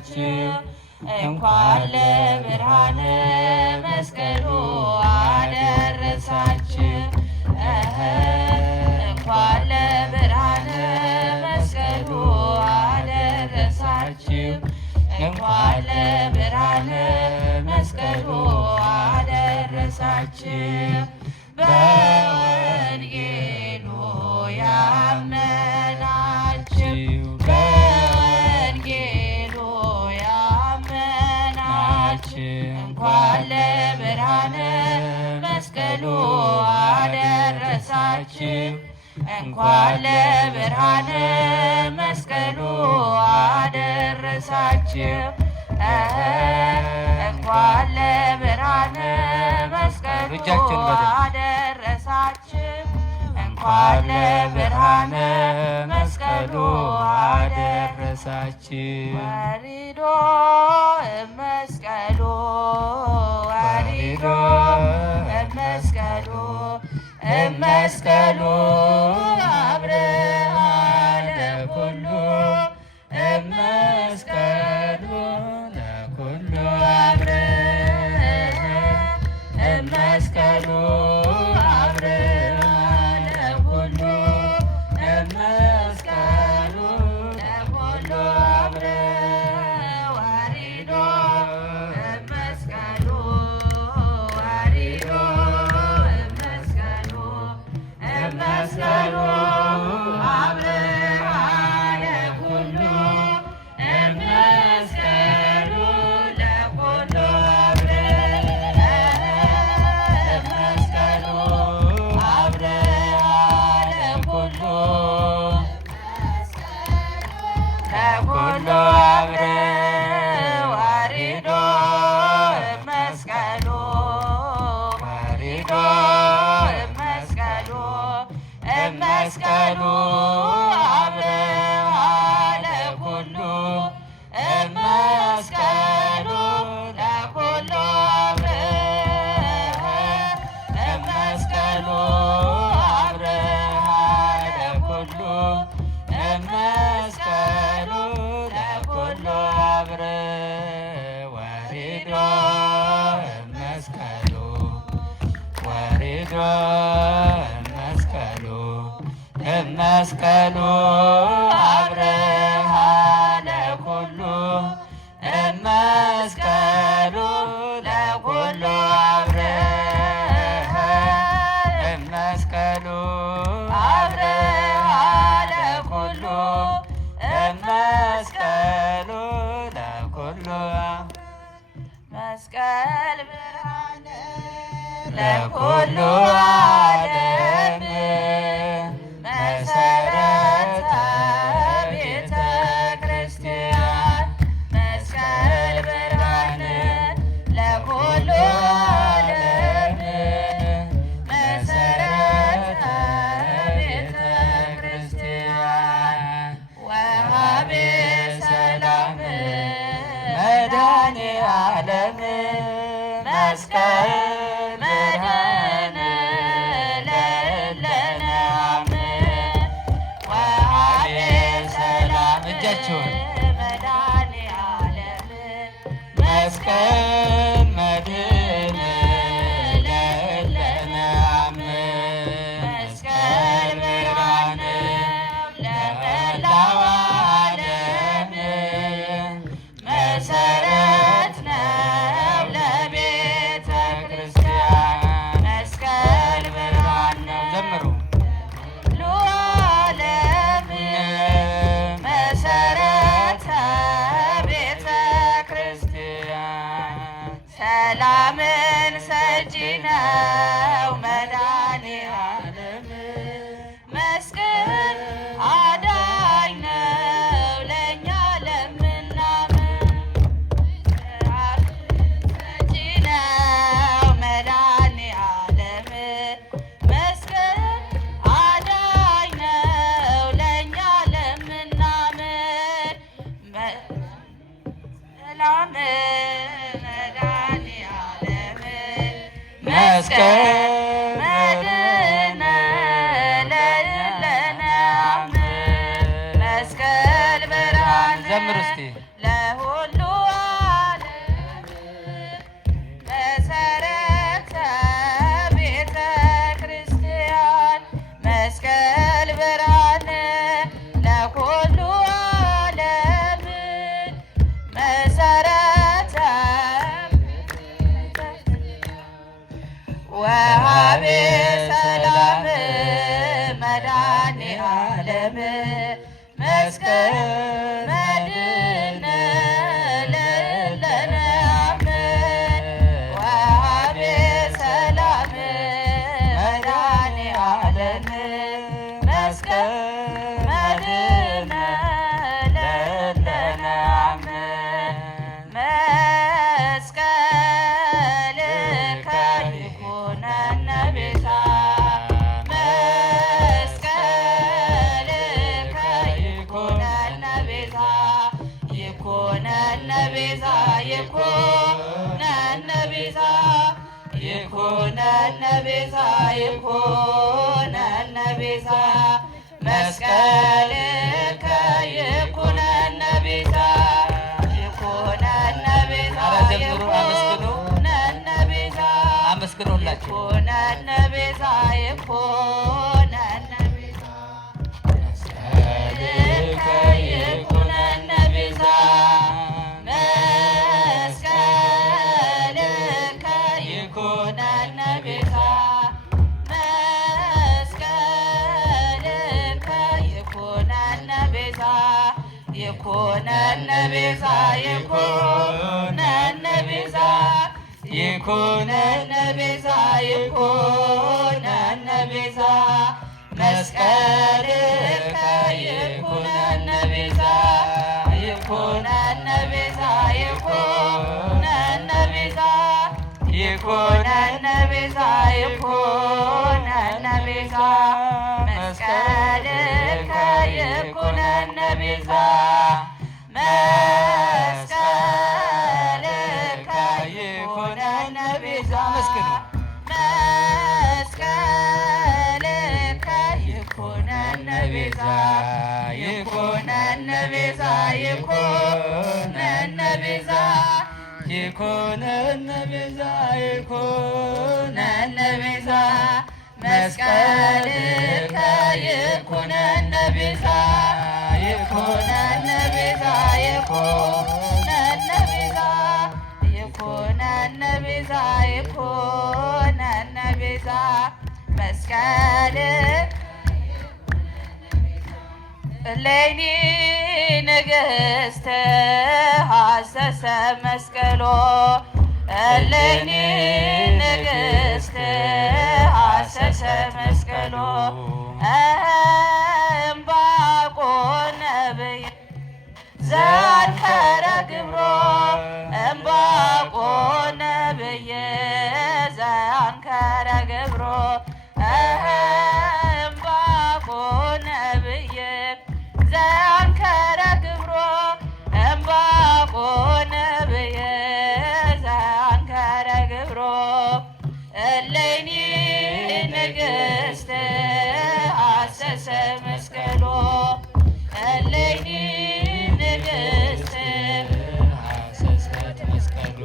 አደረሳችሁ እንኳን ለብርሃነ መስቀሉ አደረሳችሁ እንኳን ለብርሃነ መስቀሉ አደረሳችሁ እንኳን ለብርሃነ መስቀሉ አደረሳችሁ በወንጌሉ ያመናችሁ በወንጌሉ ያመናችሁ እንኳን ለብርሃነ መስቀሉ አደረሳችሁ እንኳን ለብርሃነ መስቀሉ አደረሳችሁ እንኳን ለብርሃነ መስቀሉ አደረሳችሁ እንኳን ለብርሃነ መስቀሉ አደረሳችሁ ወሪዶ መስቀሉ ወሪዶ መስቀሉ መስቀሉ አብርሃ ለኩሉ መስቀሉ ለኩሉ አብርሃ መስቀሉ አብርሃ ለኩሉ መስቀሉ ለኩሉ አብርሃ ወሪዶ መስቀሉ ወሪዶ መስቀሉ አብርሃ ለኩሉ መስቀሉ ለኩሉ መስቀሉ አብርሃ ለኩሉ ለኩሉ ወሪዶ መስቀሉ ወሪዶ መስቀሉ አብርሃ ለኩሉ መስቀሉ ለኩሉ መስቀሉ አብርሃ ለኩሉ መስቀሉ ለኩሉ ወሪዶ መስቀሉ ወሪዶ መስቀሉ አብርሃ ለኩሉ መስቀሉ ለኩሉ መስቀሉ አብርሃ ለኩሉ መስቀሉ ለኩሉ መስቀል ብርሃነ ለኩሉ ዓለም መሰረተ ቤተ ክርስቲያን መስቀል ብርሃነ ለኩሉ ዓለም መሰረተ ቤተ ክርስቲያን ወሀቤ ሰላም መድኃኔ ዓለም መስቀል ብርሃነ ወሃቤ ሰላም መድኃኔ ዓለም መስቀል መድኅነ ለእለነ አምን ወሃቤ ሰላም መድኃኔ ዓለም መስቀል መድኅነ ለእለነ አምን መስቀልከ ይኩነነ ቤዛ መስቀልከ ይኩነነ ቤዛ ይኩነነ ቤዛ ይኩነነ ቤዛ ይኩነነ ቤዛ ይኩነነ ቤዛ መስቀልከ ይኩነነ ቤዛ ይኩነነ ቤዛ ይኩነነ ቤዛ አመስግኑላችሁ ይኩነነ ቤዛ ይኩነነ ቤዛ መስቀልከ ይኩነነ ቤዛ መስቀልከ ይኩነነ ቤዛ መስቀልከ ይኩነነ ቤዛ ይኩነነ ቤዛ ይኩነነ ቤዛ ይኩነነ ቤዛ ይኩነነ ቤዛ መስቀልከ ይኩነነ ቤዛ ይኩነነ ቤዛ ይኩነነ ቤዛ ይኩነነ ቤዛ ይኩነነ ቤዛ መስቀልከ ይኩነነ ቤዛ መስቀልከ ይኩነነ ቤዛ መስቀልከ ይኩነነ ቤዛ ይኩነነ ቤዛ ይኩነነ ቤዛ ይኩነነ ቤዛ ይኩነነ ቤዛ መስቀልከ ይኩነነ ቤዛ ይኩነነ ቤዛ ይኩነነ ቤዛ ይኩነነ ቤዛ ይኩነነ ቤዛ መስቀል እለይኒ ንግሥት ሐሰሰ መስቀሎ እለይኒ ንግሥት ሐሰሰ መስቀሎ እምባቆም ነቢይ ዘአንከረ ግብሮ እምባቆም ነቢይ ዘአንከረ ግብሮ እምባቆም ነቢይ ዘአንከረ ግብሮ እምባቆም ነቢይ ዘአንከረ ግብሮ እለይኒ ንግሥት ሐሰሰ መስቀሎ እለይኒ ንግሥት ሐሰሰት መስቀሎ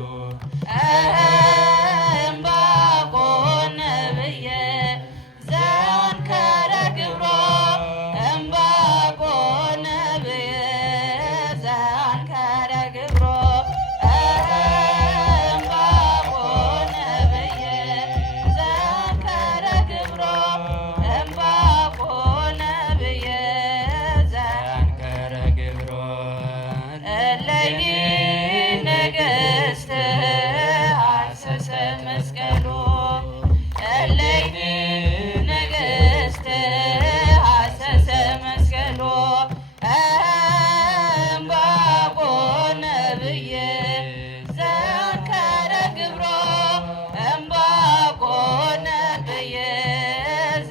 እምባቆም ነቢይ ዘአንከረ ግብሮ እምባቆም ነቢይ ዘአንከረ ግብሮ እምባቆም ነቢይ ዘአንከረ ግብሮ እምባቆም ነቢይ ዘአንከረ ግብሮ እለይኒ ንግሥት ሐሰሰ መስቀሎ እለይኒ ንግሥት ሐሰሰ መስቀሎ እምባቆም ነቢይ ዘአንከረ ግብሮ እምባቆም ነቢይ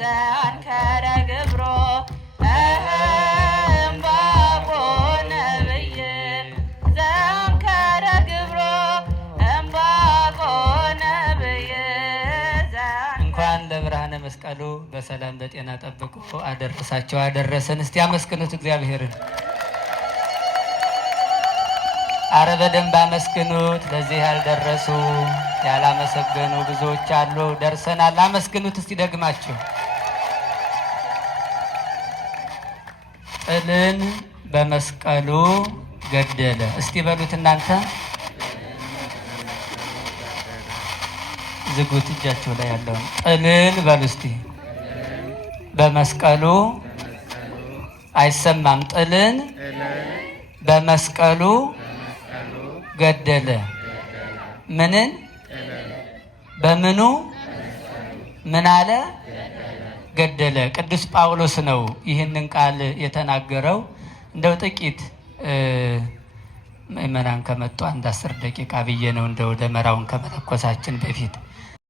ዘአንከረ ግብሮ እምባቆም ነቢይ ዘአንከረ ግብሮ እምባቆም ነቢይ እንኳን ለብርሃነ መስቀሉ በሰላም በጤና ጠብቆ አደረሳቸው አደረሰን። እስቲ አመስግኑት እግዚአብሔርን። አረ በደንብ አመስግኑት። ለዚህ ያልደረሱ ያላመሰገኑ ብዙዎች አሉ። ደርሰናል። አመስግኑት እስቲ ደግማችሁ። ጥልን በመስቀሉ ገደለ። እስቲ በሉት እናንተ። ዝጉት እጃችሁ ላይ ያለውን ጥልን በሉ እስቲ። በመስቀሉ አይሰማም። ጥልን በመስቀሉ ገደለ። ምንን በምኑ ምን አለ? ገደለ። ቅዱስ ጳውሎስ ነው ይህንን ቃል የተናገረው። እንደው ጥቂት ምእመናን ከመጡ 1 10 ደቂቃ ብዬ ነው እንደው ደመራውን ከመለኮሳችን በፊት